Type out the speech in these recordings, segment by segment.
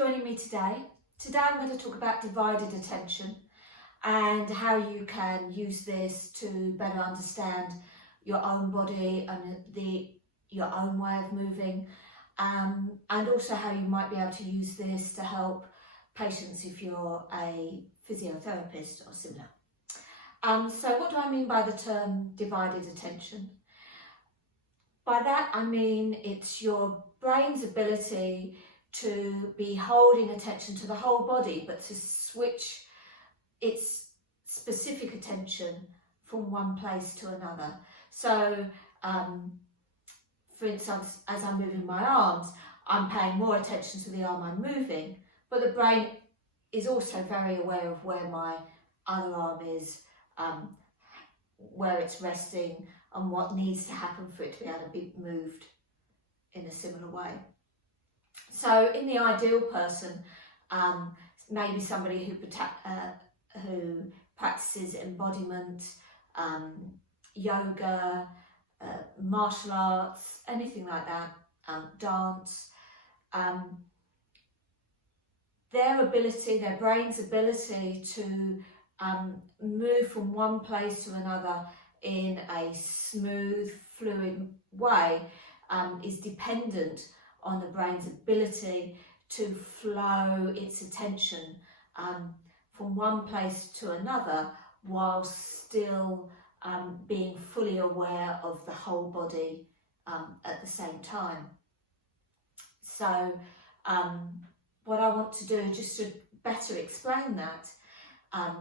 joining me today. Today I'm going to talk about divided attention and how you can use this to better understand your own body and your own way of moving, and also how you might be able to use this to help patients if you're a physiotherapist or similar. So what do I mean by the term divided attention? By that I mean it's your brain's ability to be holding attention to the whole body, but to switch its specific attention from one place to another. So, for instance, as I'm moving my arms, I'm paying more attention to the arm I'm moving, but the brain is also very aware of where my other arm is, where it's resting, and what needs to happen for it to be able to be moved in a similar way. So in the ideal person, maybe somebody who practices embodiment, yoga, martial arts, anything like that, dance, their brain's ability to move from one place to another in a smooth, fluid way is dependent on the brain's ability to flow its attention from one place to another while still being fully aware of the whole body at the same time. So what I want to do, just to better explain that,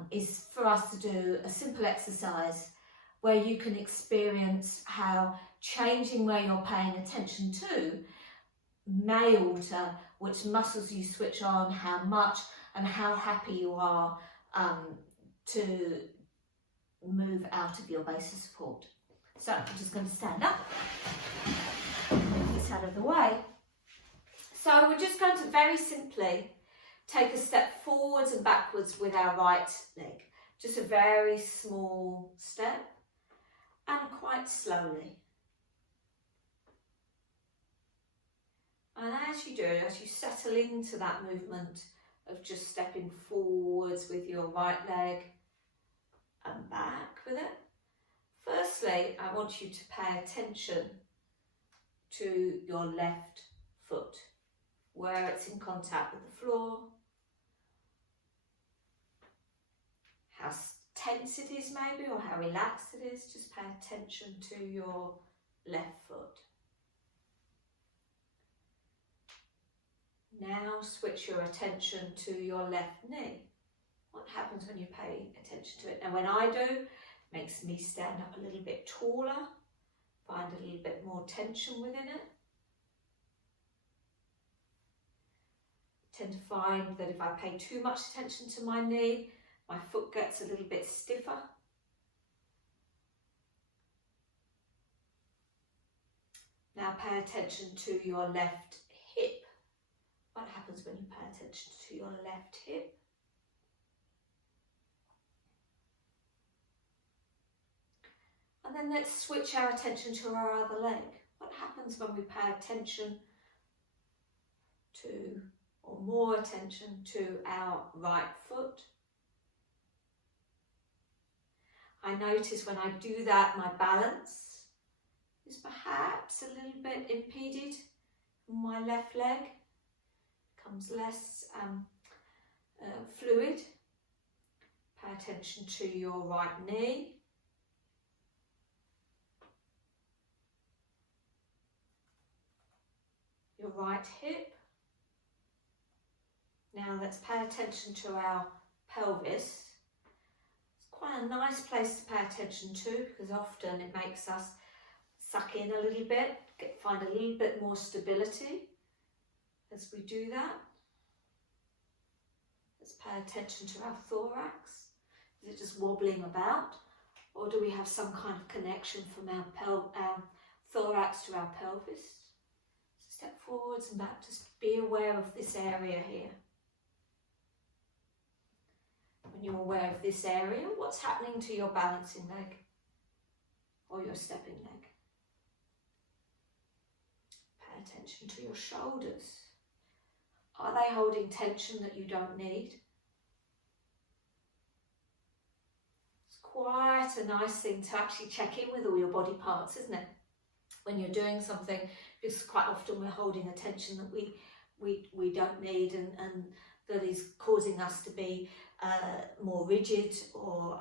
is for us to do a simple exercise where you can experience how changing where you're paying attention to may alter which muscles you switch on, how much, and how happy you are to move out of your base of support. So I'm just going to stand up, move this out of the way. So we're just going to very simply take a step forwards and backwards with our right leg. Just a very small step and quite slowly. And as you do, as you settle into that movement of just stepping forwards with your right leg and back with it, firstly, I want you to pay attention to your left foot, where it's in contact with the floor, how tense it is maybe, or how relaxed it is. Just pay attention to your left foot. Now switch your attention to your left knee. What happens when you pay attention to it? Now when I do, it makes me stand up a little bit taller, find a little bit more tension within it. I tend to find that if I pay too much attention to my knee, my foot gets a little bit stiffer. Now pay attention to your left hip. What happens when you pay attention to your left hip? And then let's switch our attention to our other leg. What happens when we pay attention to, or more attention to, our right foot? I notice when I do that, my balance is perhaps a little bit impeded from my left leg. Becomes less fluid. Pay attention to your right knee. Your right hip. Now let's pay attention to our pelvis. It's quite a nice place to pay attention to because often it makes us suck in a little bit, find a little bit more stability as we do that. Let's pay attention to our thorax. Is it just wobbling about? Or do we have some kind of connection from our thorax to our pelvis? So step forwards and back, just be aware of this area here. When you're aware of this area, what's happening to your balancing leg or your stepping leg? Pay attention to your shoulders. Are they holding tension that you don't need? It's quite a nice thing to actually check in with all your body parts, isn't it? When you're doing something, because quite often we're holding a tension that we don't need, and that is causing us to be more rigid, or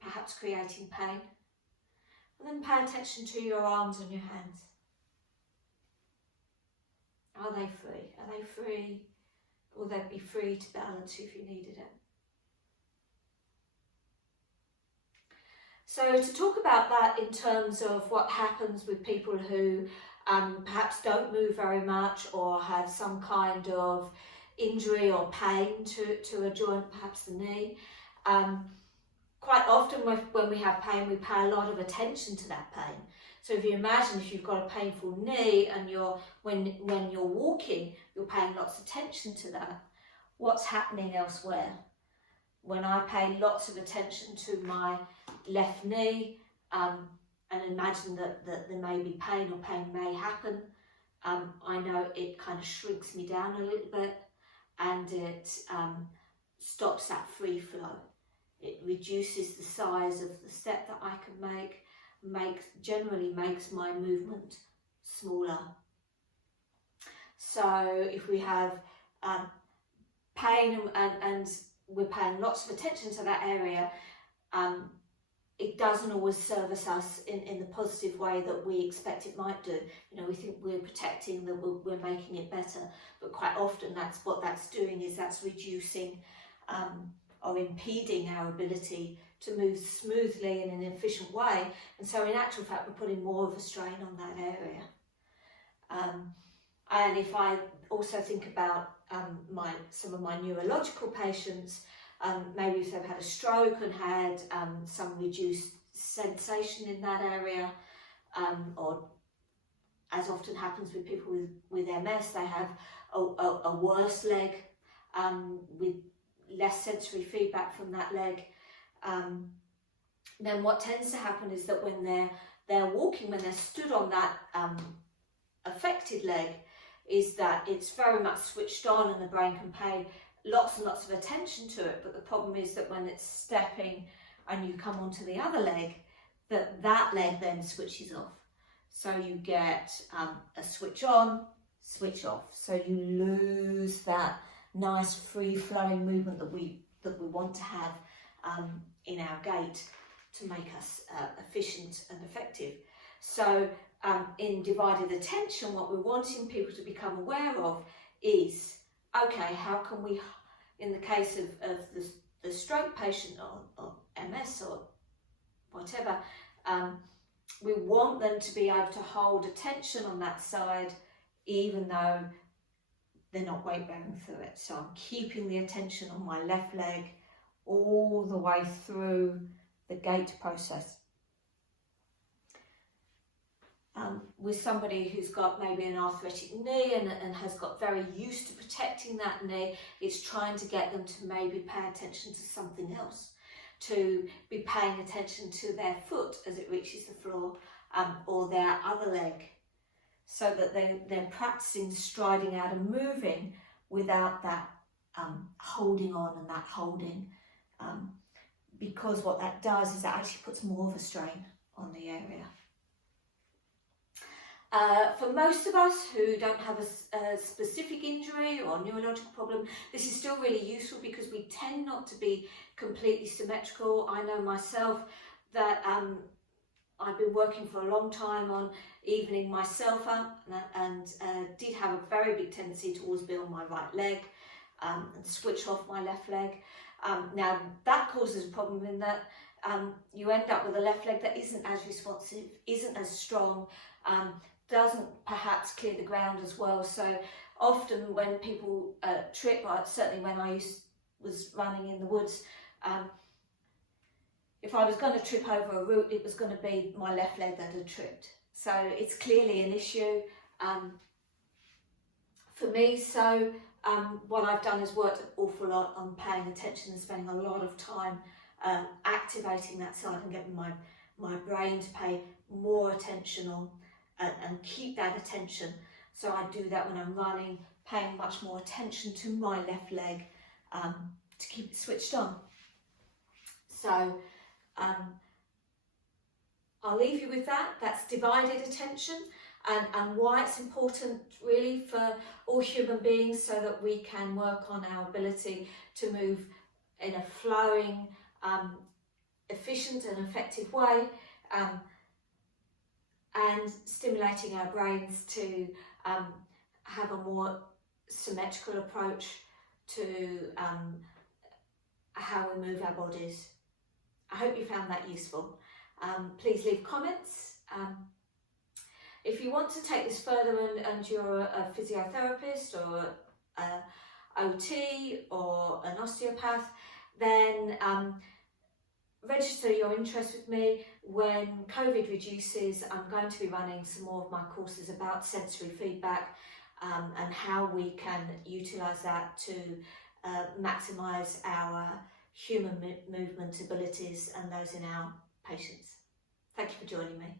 perhaps creating pain. And then pay attention to your arms and your hands. Are they free? Are they free? Will they be free to balance you if you needed it? So to talk about that in terms of what happens with people who perhaps don't move very much, or have some kind of injury or pain to a joint, perhaps the knee. Quite often when we have pain, we pay a lot of attention to that pain. So if you imagine if you've got a painful knee and when you're walking, you're paying lots of attention to that. What's happening elsewhere? When I pay lots of attention to my left knee, and imagine that there may be pain, or pain may happen, I know it kind of shrinks me down a little bit, and it stops that free flow. It reduces the size of the step that I can generally makes my movement smaller. So if we have pain and we're paying lots of attention to that area, it doesn't always service us in the positive way that we expect it might do. You know, we think we're protecting, that we're making it better, but quite often that's what that's doing, is that's reducing or impeding our ability to move smoothly in an efficient way. And so in actual fact, we're putting more of a strain on that area. And if I also think about some of my neurological patients, maybe if they've had a stroke and had some reduced sensation in that area, or as often happens with people with MS, they have a worse leg with less sensory feedback from that leg. Then what tends to happen is that when they're walking, when they're stood on that affected leg, is that it's very much switched on, and the brain can pay lots and lots of attention to it. But the problem is that when it's stepping and you come onto the other leg, that leg then switches off. So you get a switch on, switch off. So you lose that nice free flowing movement that we want to have in our gait to make us efficient and effective. So in divided attention, what we're wanting people to become aware of is, okay, how can we, in the case of the stroke patient or MS or whatever, we want them to be able to hold attention on that side, even though they're not weight bearing through it. So I'm keeping the attention on my left leg all the way through the gait process. With somebody who's got maybe an arthritic knee and has got very used to protecting that knee, it's trying to get them to maybe pay attention to something else, to be paying attention to their foot as it reaches the floor, or their other leg, so that they're practicing striding out and moving without that holding on and that holding, because what that does is that actually puts more of a strain on the area. For most of us who don't have a specific injury or neurological problem, this is still really useful because we tend not to be completely symmetrical. I know myself that I've been working for a long time on evening myself up, and did have a very big tendency to always be on my right leg and switch off my left leg. Now that causes a problem in that you end up with a left leg that isn't as responsive, isn't as strong, doesn't perhaps clear the ground as well. So often when people trip, certainly when I was running in the woods, if I was going to trip over a root, it was going to be my left leg that had tripped. So it's clearly an issue for me. So what I've done is worked an awful lot on paying attention and spending a lot of time activating that side and getting my brain to pay more attention on and keep that attention. So I do that when I'm running, paying much more attention to my left leg to keep it switched on. So I'll leave you with that. That's divided attention, and why it's important really for all human beings, so that we can work on our ability to move in a flowing, efficient and effective way, and stimulating our brains to have a more symmetrical approach to how we move our bodies. I hope you found that useful. Please leave comments. If you want to take this further and you're a physiotherapist or a OT or an osteopath, then register your interest with me. When COVID reduces, I'm going to be running some more of my courses about sensory feedback and how we can utilise that to maximise our human movement abilities and those in our patients. Thank you for joining me.